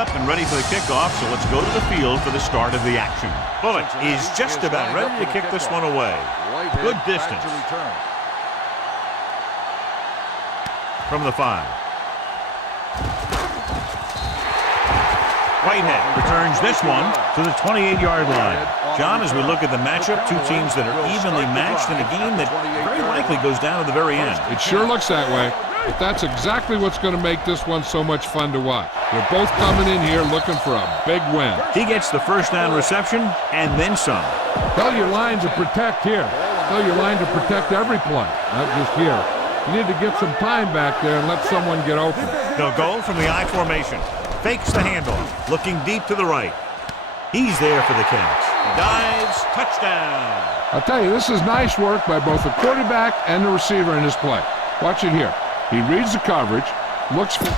up and ready for the kickoff, so let's go to the field for the start of the action. Bullock is just about ready to kick this one away. Good distance. From the 5. Whitehead returns this one to the 28-yard line. John, as we look at the matchup, two teams that are evenly matched in a game that very likely goes down to the very end. It sure looks that way, but that's exactly what's going to make this one so much fun to watch. They're both coming in here looking for a big win. He gets the first down reception and then some. Tell your line to protect here. Tell your line to protect every play, not just here. You need to get some time back there and let someone get open. They'll go from the I formation. Fakes the handoff, looking deep to the right. He's there for the catch. Dives, touchdown. I'll tell you, this is nice work by both the quarterback and the receiver in this play. Watch it here. He reads the coverage, looks for...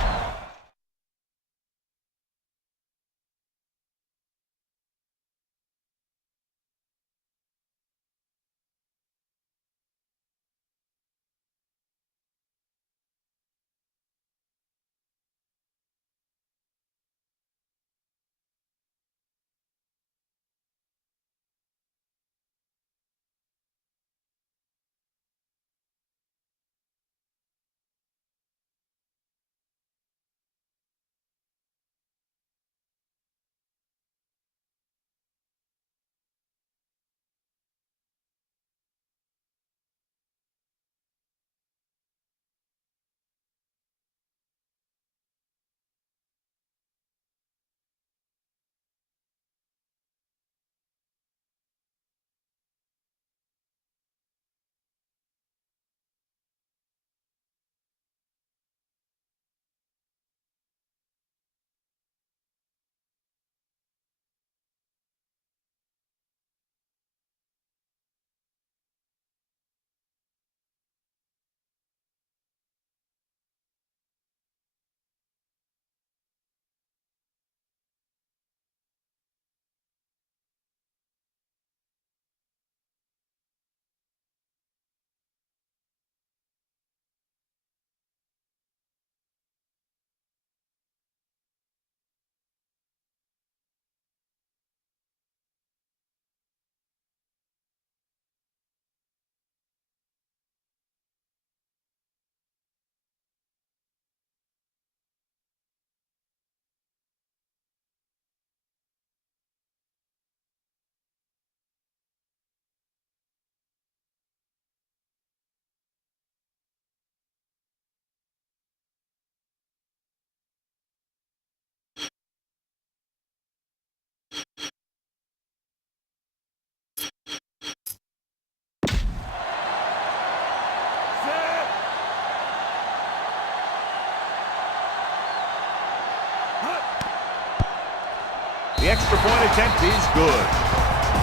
The extra point attempt is good.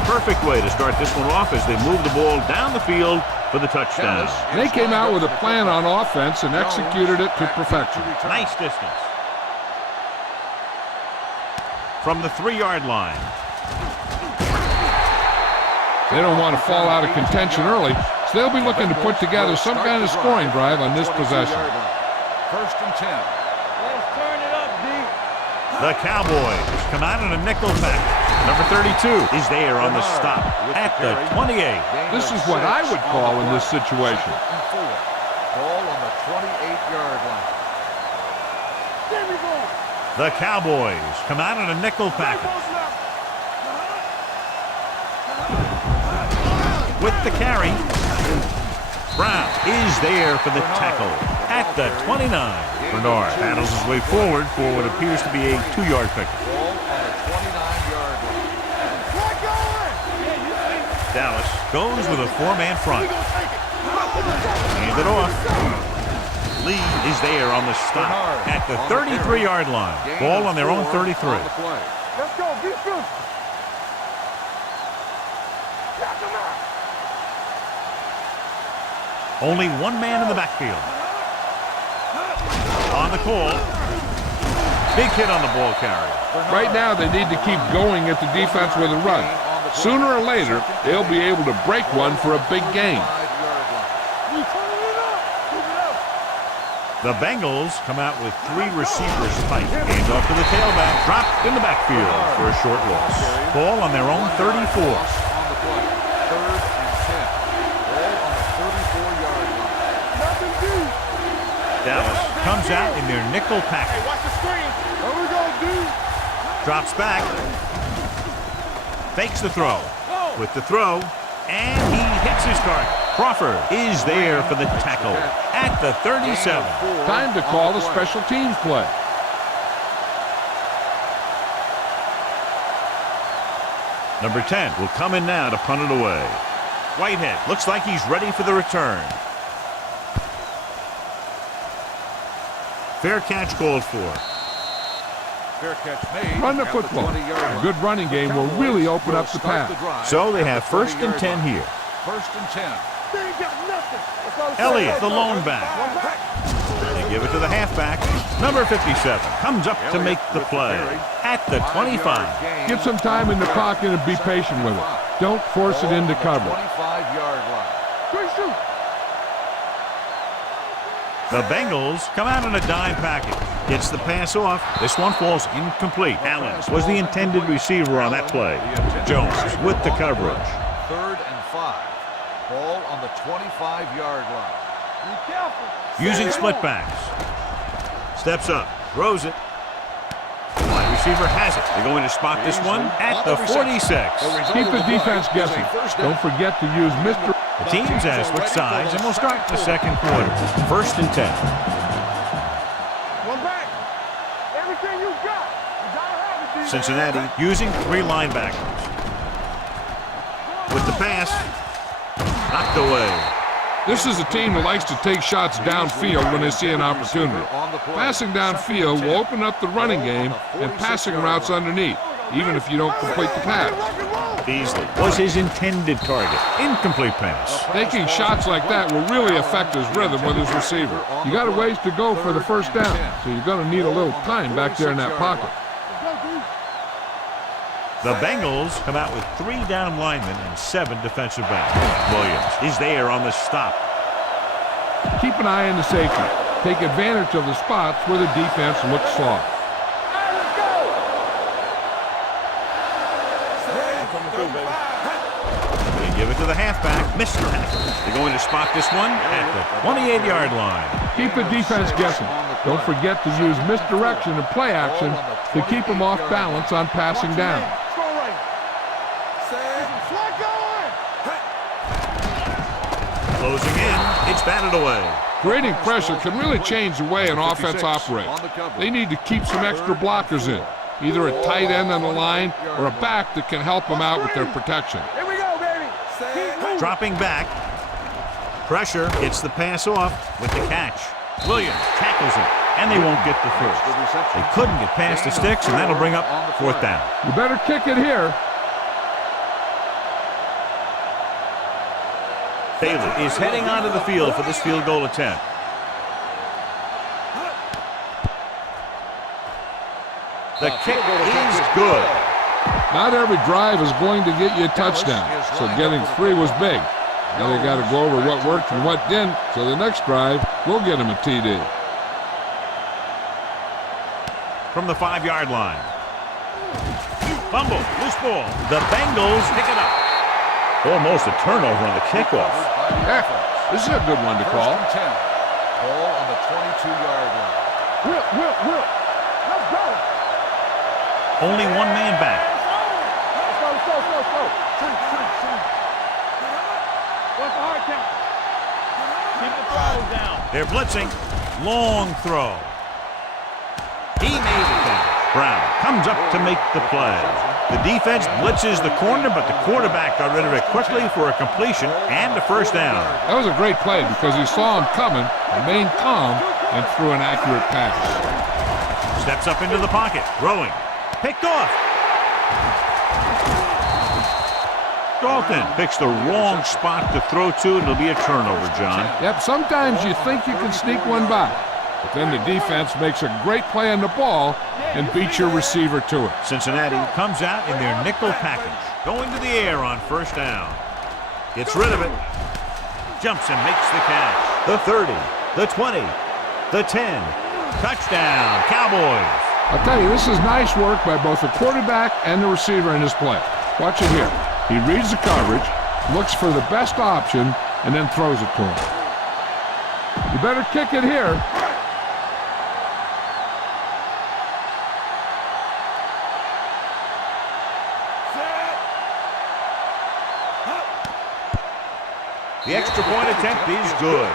Perfect way to start this one off as they move the ball down the field for the touchdown. They came out with a plan on offense and executed it to perfection. Nice distance. From the 3-yard line. They don't want to fall out of contention early, so they'll be looking to put together some kind of scoring drive on this possession. First and 10. Let's turn it up, D. The Cowboys come out in a nickel package. Number 32 is there on the stop at the 28. This is what I would call in this situation. Ball on the 28-yard line. There we go. The Cowboys come out in a nickel package. With the carry, Brown is there for the tackle at the 29. Bernard battles his way forward for what appears to be a 2-yard pickup. Ball on the 29-yard line. Dallas goes with a 4-man front. Hand it off. Lee is there on the stop at the 33-yard line. Ball on their own 33. Let's go. Be true. Only one man in the backfield. On the call. Big hit on the ball carrier. Right now, they need to keep going at the defense with a run. Sooner or later, they'll be able to break one for a big gain. The Bengals come out with 3 receivers tight. Hand off to the tailback. Dropped in the backfield for a short loss. Ball on their own 34. On the play. 3rd and 10. Ball on the 34-yard line. Dallas comes out in their nickel package. Hey, watch the screen. There we go, dude. Drops back. Fakes the throw. With the throw. And he hits his target. Crawford is there for the tackle at the 37. Time to call the special teams play. Number 10 will come in now to punt it away. Whitehead looks like he's ready for the return. Fair catch called for. Fair catch made. Run the at football. 20-yard A line. good running game will really open up the pass. So they have 1st and 10 here. 1st and 10. They ain't got nothing. That's all I'm saying. Elliott, the lone back. They give it to the halfback. Number 57 comes up to make the play at the 25. Get some time in the pocket and be patient with it. Don't force it into cover. 25-yard line. Good shoot. The Bengals come out in a dime package. Gets the pass off. This one falls incomplete. Allen was the intended receiver on that play. Jones with the coverage. 3rd and 5. Ball on the 25-yard line. Be careful. Using split backs. Steps up. Throws it. Wide receiver has it. They're going to spot this one at the 46. Keep the defense guessing. Don't forget to use Mr. The teams have switched sides and will start the second quarter. 1st and 10. One back. Everything you got. You gotta have it, D-man. Cincinnati using 3 linebackers. With the pass. Knocked away. This is a team that likes to take shots downfield when they see an opportunity. Passing downfield will open up the running game and passing routes underneath, even if you don't complete the pass. Beasley was his intended target. Incomplete pass. Taking shots like that will really affect his rhythm with his receiver. You got a ways to go for the first down, so you're going to need a little time back there in that pocket. The Bengals come out with 3 down linemen and 7 defensive backs. Williams is there on the stop. Keep an eye on the safety. Take advantage of the spots where the defense looks soft. They give it to the halfback. Missed the tackle. They're going to spot this one at the 28-yard line. Keep the defense guessing. Don't forget to use misdirection and play action to keep them off balance on passing down. Closing in, it's batted away. Creating pressure can really change the way an offense operates. They need to keep some extra blockers in, either a tight end on the line or a back that can help them out with their protection. Here we go, baby. Dropping back. Pressure gets the pass off with the catch. Williams tackles it, and they won't get the first. They couldn't get past the sticks, and that'll bring up 4th down. You better kick it here. Bailey is heading onto the field for this field goal attempt. The kick is good. Not every drive is going to get you a touchdown, so getting 3 was big. Now they got to go over what worked and what didn't, so the next drive will get them a TD. From the 5-yard line. Fumble, loose ball. The Bengals pick it up. Almost a turnover on the kickoff. Heck, this is a good one to call. 1st and 10. Ball on the 22-yard line. Whip. Let's go. Only 1 man back. Let's go. Swing. What's the hard count? Keep the throttle down. They're blitzing. Long throw. He made the catch. Brown comes up to make the play. The defense blitzes the corner, but the quarterback got rid of it quickly for a completion and a 1st down. That was a great play because he saw him coming, remained calm, and threw an accurate pass. Steps up into the pocket, throwing. Picked off. Dalton picks the wrong spot to throw to, and it'll be a turnover, John. Yep, sometimes you think you can sneak one by, but then the defense makes a great play on the ball and beats your receiver to it. Cincinnati comes out in their nickel package, going to the air on 1st down. Gets rid of it. Jumps and makes the catch. The 30, the 20, The 10. Touchdown, Cowboys. I'll tell you, this is nice work by both the quarterback and the receiver in this play. Watch it here. He reads the coverage, looks for the best option, and then throws it to him. You better kick it here. The extra point attempt is good.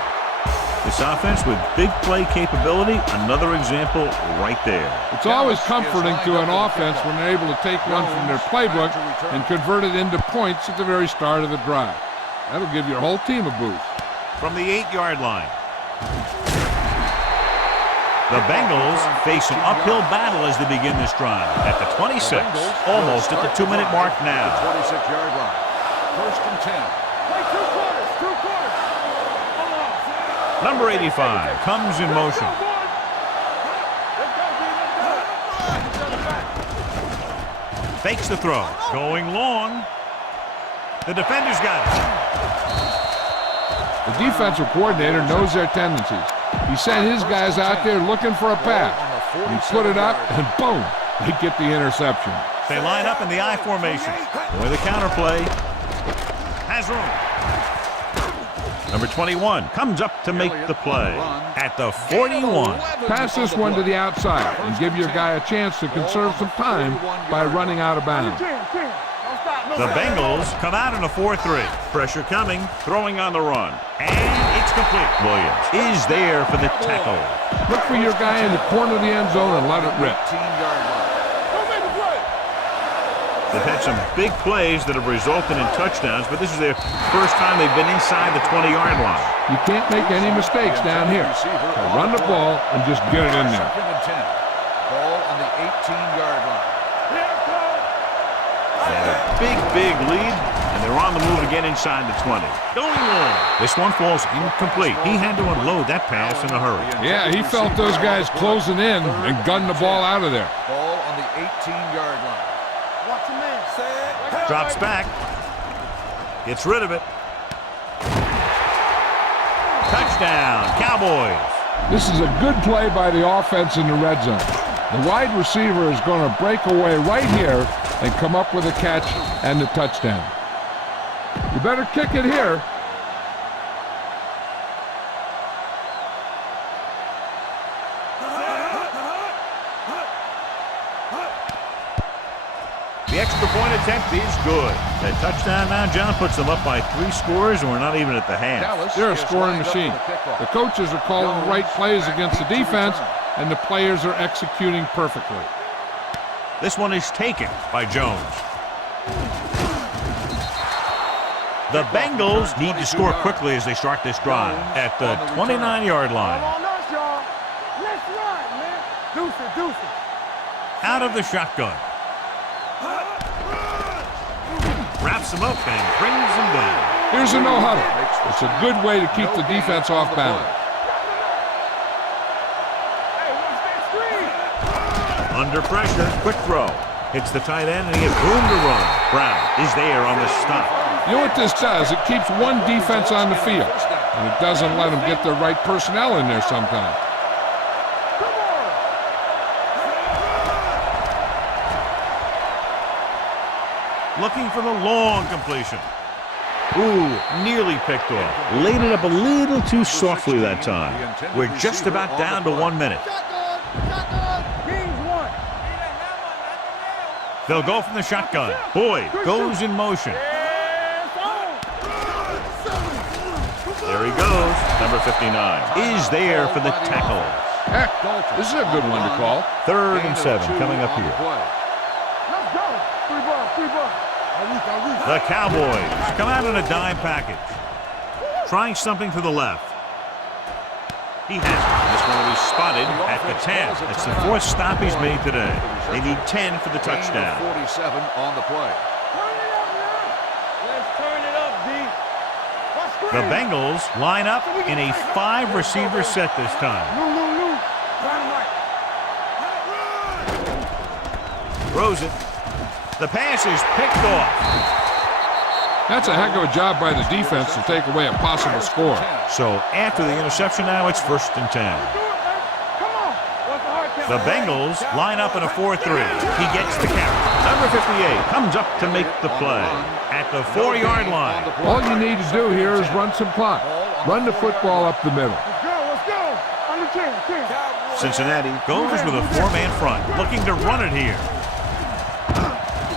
This offense with big play capability, another example right there. It's always comforting to an offense when they're able to take one from their playbook and convert it into points at the very start of the drive. That'll give your whole team a boost. From the 8-yard line. The Bengals face an uphill battle as they begin this drive. At the 26, almost at the 2-minute mark now. 26-yard line. First and 10. Play 2 quarters. 2 quarters. Number 85 comes in motion. Fakes the throw. Going long. The defender's got it. The defensive coordinator knows their tendencies. He sent his guys out there looking for a pass. He put it up, and boom, they get the interception. They line up in the I formation. Boy, the counterplay has room. Number 21 comes up to make the play at the 41. Pass this one to the outside and give your guy a chance to conserve some time by running out of bounds. The Bengals come out in a 4-3. Pressure coming, throwing on the run. And it's complete. Williams is there for the tackle. Look for your guy in the corner of the end zone and let it rip. They've had some big plays that have resulted in touchdowns, but this is their first time they've been inside the 20-yard line. You can't make any mistakes down here. So run the ball and just get it in there. Ball on the 18-yard line. They had a big lead, and they're on the move again inside the 20. Going long. This one falls incomplete. He had to unload that pass in a hurry. Yeah, he felt those guys closing in and gunned the ball out of there. Ball on the 18-yard line. Watch your man. Drops back. Gets rid of it. Touchdown, Cowboys. This is a good play by the offense in the red zone. The wide receiver is going to break away right here and come up with a catch and the touchdown. You better kick it here. The extra point attempt is good. That touchdown now, John, puts them up by 3 scores, and we're not even at the half. They're a scoring machine. The coaches are calling the right plays against the defense, and the players are executing perfectly. This one is taken by Jones. The Bengals need to score quickly as they start this drive at the 29-yard line. Come on us, y'all. Let's run, man. Deuce it. Out of the shotgun. Wraps him up and brings him down. Here's a no-huddle. It's a good way to keep the defense off balance. Under pressure, quick throw. Hits the tight end, and he has room to run. Brown is there on the stop. You know what this does? It keeps one defense on the field, and it doesn't let them get the right personnel in there sometimes. Looking for the long completion. Ooh, nearly picked off. Laid it up a little too softly that time. We're just about down to 1 minute. They'll go from the shotgun. Boyd goes in motion. There he goes. Number 59 is there for the tackle. Heck, this is a good one to call. 3rd and 7 coming up here. Let's go. 3 ball. The Cowboys come out in a dime package. Trying something to the left. He has it. This one will be spotted at the 10. That's the 4th stop he's made today. They need 10 for the touchdown. 47 on the play. Let's turn it up, D. The Bengals line up in a 5-receiver set this time. Throws it. The pass is picked off. That's a heck of a job by the defense to take away a possible score. So after the interception now, it's 1st and 10. The Bengals line up in a 4-3. He gets the carry. Number 58 comes up to make the play at the 4-yard line. All you need to do here is run some clock. Run the football up the middle. Let's go. Under 10. Cincinnati goes with a 4-man front, looking to run it here.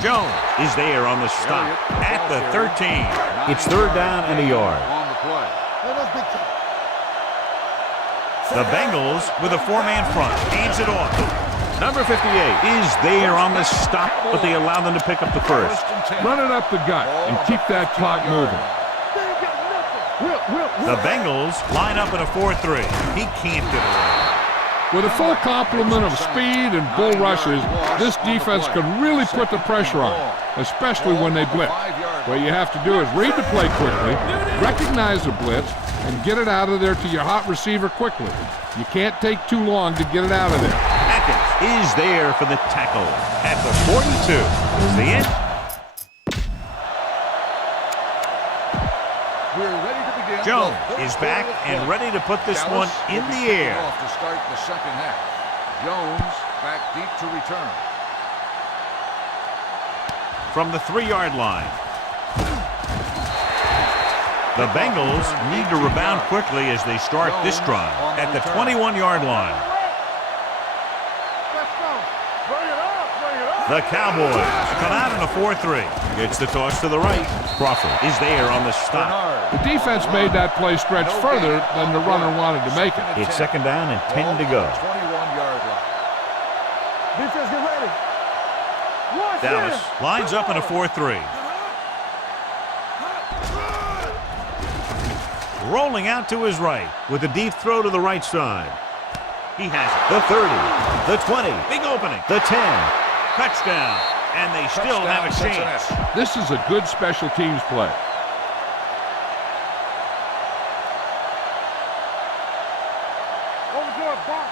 Jones is there on the stop at the 13. It's 3rd down and a yard. The Bengals with a 4-man front. Hands it off. Number 58 is there on the stop, but they allow them to pick up the first. Run it up the gut and keep that clock moving. The Bengals line up in a 4-3. He can't get away. With a full complement of speed and bull rushers, this defense can really put the pressure on, especially when they blitz. What you have to do is read the play quickly, recognize the blitz, and get it out of there to your hot receiver quickly. You can't take too long to get it out of there. Atkins is there for the tackle at the 42. Is the end. We're ready to begin. Jones is back and ready to put this one in the air. Off to start the second half. Jones back deep to return. From the 3-yard line. The Bengals need to rebound quickly as they start this drive at the 21-yard line. Let's go. Bring it up. The Cowboys come out in a 4-3. It's the toss to the right. Crawford is there on the stop. The defense made that play stretch further than the runner wanted to make it. It's 2nd down and 10 to go. 21-yard line. Defense, get ready. Dallas lines up in a 4-3. Rolling out to his right with a deep throw to the right side. He has it. The 30, the 20, big opening, the 10, touchdown, and they still have a chance. This is a good special teams play.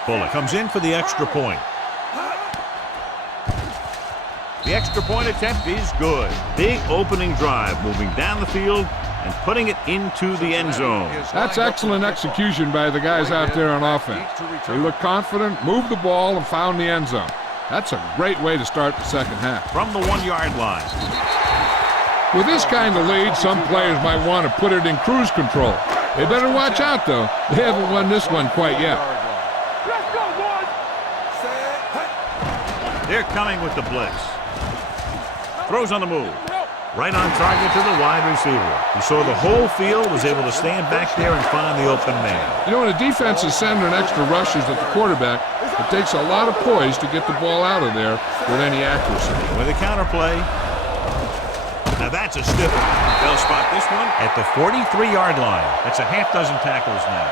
Fuller comes in for the extra point. The extra point attempt is good. Big opening drive, moving down the field and putting it into the end zone. That's excellent execution by the guys out there on offense. They look confident, moved the ball, and found the end zone. That's a great way to start the second half. From the 1-yard line. With this kind of lead, some players might want to put it in cruise control. They better watch out, though. They haven't won this one quite yet. Let's go, boys. They're coming with the blitz. Throws on the move. Right on target to the wide receiver. He saw the whole field, was able to stand back there and find the open man. You know, when a defense is sending extra rushers at the quarterback, it takes a lot of poise to get the ball out of there with any accuracy. With a counterplay. Now that's a stiff one. They'll spot this one at the 43-yard line. That's a half dozen tackles now.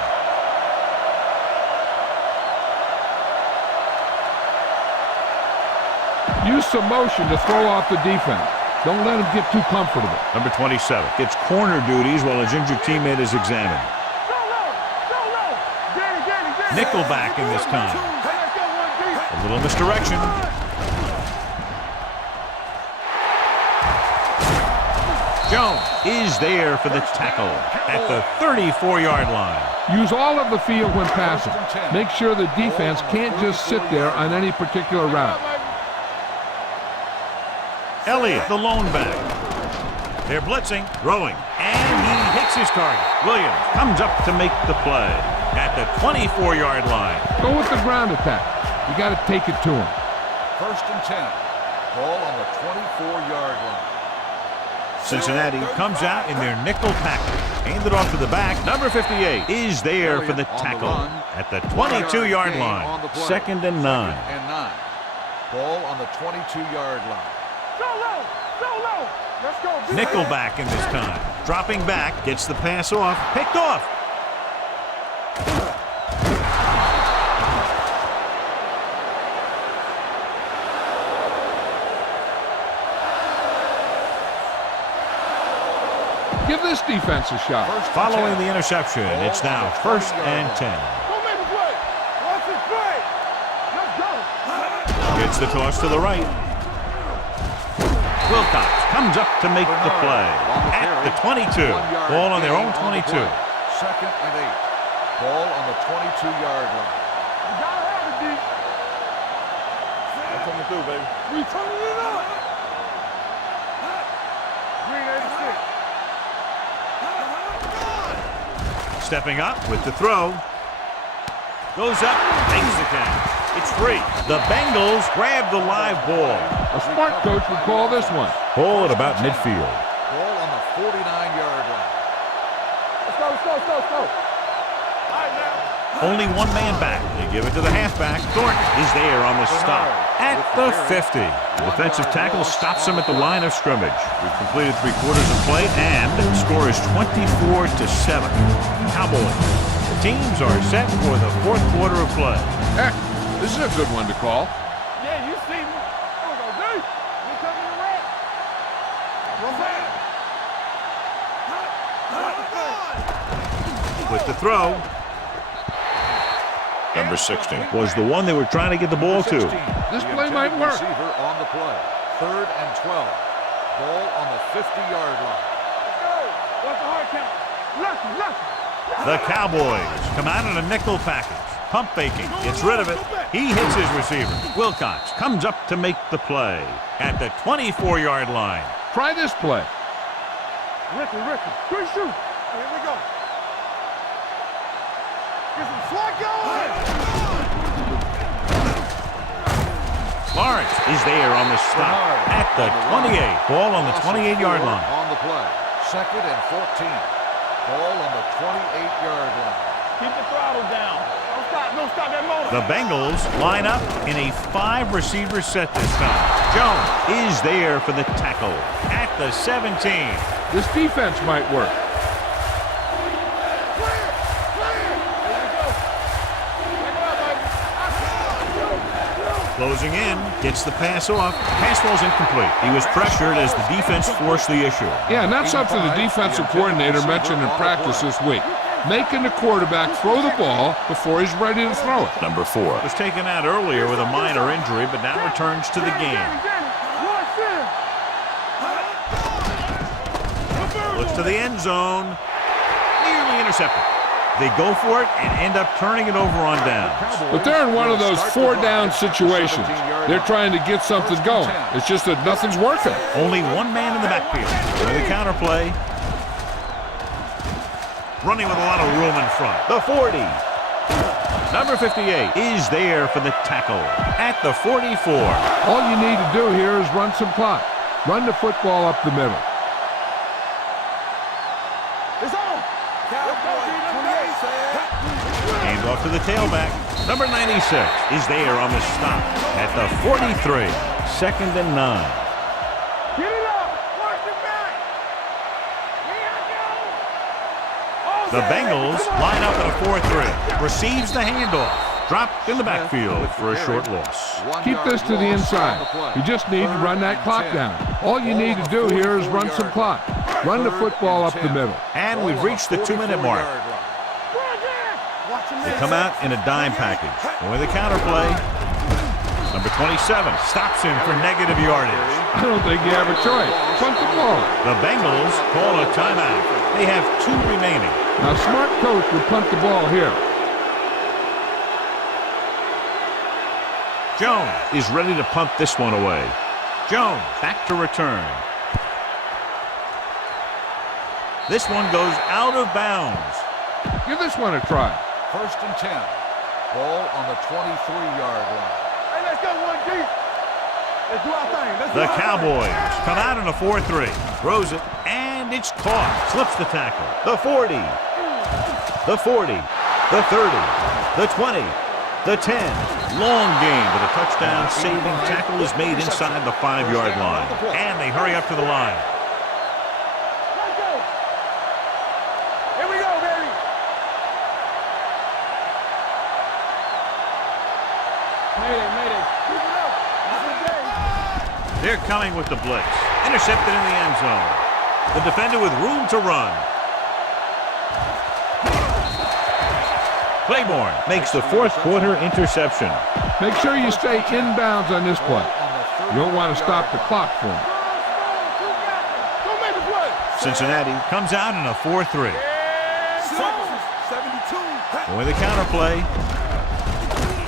Use some motion to throw off the defense. Don't let him get too comfortable. Number 27 gets corner duties while his injured teammate is examined. Nickel back in this time. A little misdirection. Jones is there for the tackle at the 34-yard line. Use all of the field when passing. Make sure the defense can't just sit there on any particular route. Elliott, the lone back. They're blitzing, throwing, and he hits his target. Williams comes up to make the play at the 24-yard line. Go with the ground attack. You got to take it to him. 1st and 10. Ball on the 24-yard line. Cincinnati comes out in their nickel package. Handed off to the back. Number 58 is there for the tackle at the 22-yard line. 2nd and 9. Ball on the 22-yard line. Let's go. Nickel back in this time. Dropping back, gets the pass off, picked off. Give this defense a shot. Following the interception, it's now 1st and 10. Go make a play. Watch it play. Let's go. Gets the toss to the right. Wilcox comes up to make the play at the 22. Ball on their own 22. 2nd and 8. Ball on the 22-yard line. coming through, baby. We turning it up. Green 86. Stepping up with the throw. Goes up, makes the catch. It's free. The Bengals grab the live ball. A smart coach would call this one. Ball at about midfield. Ball on the 49-yard line. Let's go, let's go, let's go, let's go. All right, now. Only one man back. They give it to the halfback. Thornton is there on the stop at the 50. The defensive tackle stops him at the line of scrimmage. We've completed 3 quarters of play, and the score is 24-7. Cowboys. The teams are set for the 4th quarter of play. Heck, this is a good one to call. Yeah, you see me. Hold on, dude. You coming around? What's that? With the throw. Number 16 was the one they were trying to get the ball to. This play might work. Receiver on the play. 3rd and 12. Ball on the 50-yard line. Let's go. What's the hard count? Nothing. The Cowboys come out in a nickel package. Pump faking, gets rid of it. He hits his receiver. Wilcox comes up to make the play at the 24-yard line. Try this play. Ricky. Good shoot. Here we go. Get some slot going. Lawrence is there on the stop at the 28. Ball on the 28-yard line. On the play. 2nd and 14. Ball on the 28-yard line. Keep the throttle down. Don't stop that motor. The Bengals line up in a 5-receiver set this time. Jones is there for the tackle at the 17. This defense might work. Closing in, gets the pass off. Pass ball's incomplete. He was pressured as the defense forced the issue. Yeah, and that's something the defensive coordinator mentioned in practice this week. Making the quarterback throw the ball before he's ready to throw it. Number 4 was taken out earlier with a minor injury, but now returns to the game. Looks to the end zone. Nearly intercepted. They go for it and end up turning it over on downs. But they're in one of those 4-down situations. They're trying to get something going. It's just that nothing's working. Only one man in the backfield. With a counterplay. Running with a lot of room in front. The 40. Number 58 is there for the tackle at the 44. All you need to do here is run some clock. Run the football up the middle. It's on. Hand off to the tailback. Number 96 is there on the stop at the 43. 2nd and 9. Get it up. Watch it back. The Bengals line up in a 4-3. Receives the handoff. Dropped in the backfield for a short loss. Keep this to the inside. You just need to run that clock down. All you need to do here is run some clock. Run the football up the middle. And we've reached the 2-minute mark. They come out in a dime package. And with a counterplay, number 27 stops him for negative yardage. I don't think you have a choice. Punt the ball. The Bengals call a timeout. They have 2 remaining. Now, smart coach would punt the ball here. Jones is ready to punt this one away. Jones back to return. This one goes out of bounds. Give this one a try. 1st and 10. Ball on the 23-yard line. Hey, let's go one deep. Let's do our thing. The Cowboys come out in a 4-3. Throws it, and it's caught. Slips the tackle. The 40. The 40. The 30. The 20. The 10. Long game, but a touchdown-saving tackle is made inside the 5-yard line. And they hurry up to the line. Let's go. Here we go, baby. Mayday. Keep it up. They're coming with the blitz. Intercepted in the end zone. The defender with room to run. Claiborne makes the 4th quarter interception. Make sure you stay inbounds on this play. You don't want to stop the clock for him. Don't make a play. Cincinnati comes out in a 4-3. 72. With a counterplay.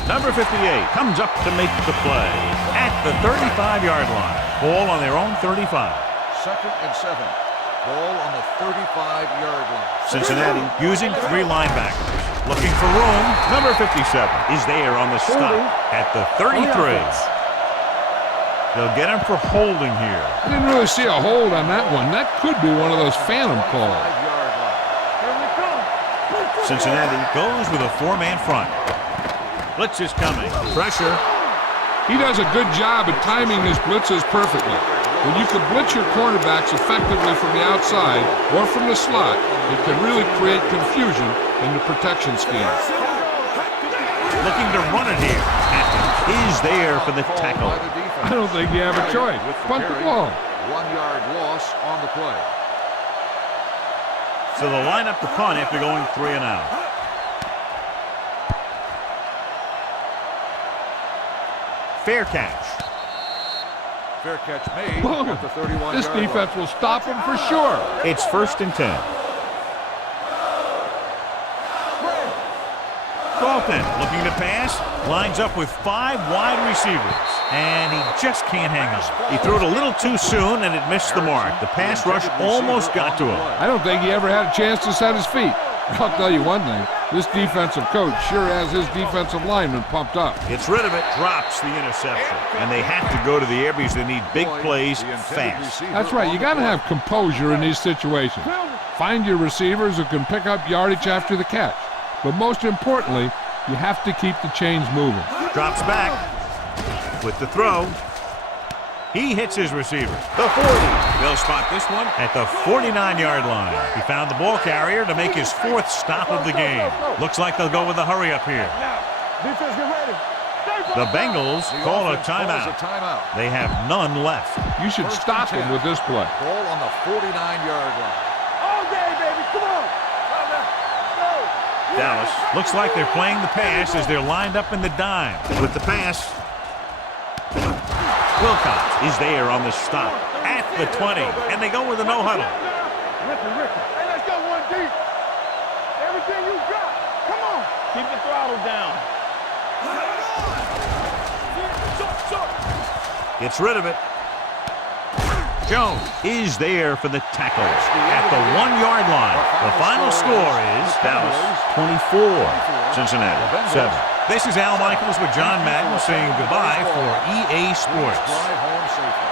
Number 58 comes up to make the play at the 35-yard line. Ball on their own 35. 2nd and 7. Ball on the 35-yard line. Cincinnati using 3 linebackers. Looking for room. Number 57 is there on the stop at the 33. They'll get him for holding here. I didn't really see a hold on that one. That could be one of those phantom calls. 5-yard line. Here we come. Cincinnati goes with a 4-man front. Blitz is coming. Pressure. He does a good job at timing his blitzes perfectly. When you can blitz your cornerbacks effectively from the outside or from the slot, it can really create confusion in the protection scheme. Looking to run it here. Atkins is there for the tackle. By the defense. I don't think you have a choice. Punt the ball. 1-yard loss on the play. So they'll line up the punt after going 3 and out. Fair catch. Fair catch made Boom. at the 31-yard This defense will stop him for sure. It's 1st and 10. Dalton looking to pass. Lines up with 5 wide receivers. And he just can't hang on. He threw it a little too soon and it missed the mark. The pass rush almost got to him. I don't think he ever had a chance to set his feet. I'll tell you one thing. This defensive coach sure has his defensive lineman pumped up. Gets rid of it, drops the interception. And they have to go to the air because they need big plays fast. That's right. You got to have composure in these situations. Find your receivers who can pick up yardage after the catch. But most importantly, you have to keep the chains moving. Drops back with the throw. He hits his receiver. The 40. They'll spot this one at the 49-yard line. He found the ball carrier to make his 4th stop of the game. Looks like they'll go with a hurry up here. Now, defense, get ready. The Bengals call a timeout. They have none left. You should stop him with this play. Ball on the 49-yard line. All day, baby. Come on. Go. Dallas looks like they're playing the pass as they're lined up in the dime. With the pass, Wilcox is there on the stop at the 20, and they go with a no-huddle. Ricky. Hey, let's go 1 deep. Everything you got. Come on. Keep the throttle down. Gets rid of it. Jones is there for the tackle at the 1-yard line. The final score is Dallas 24, Cincinnati 7. This is Al Michaels with John Madden saying goodbye for EA Sports. Drive home safely.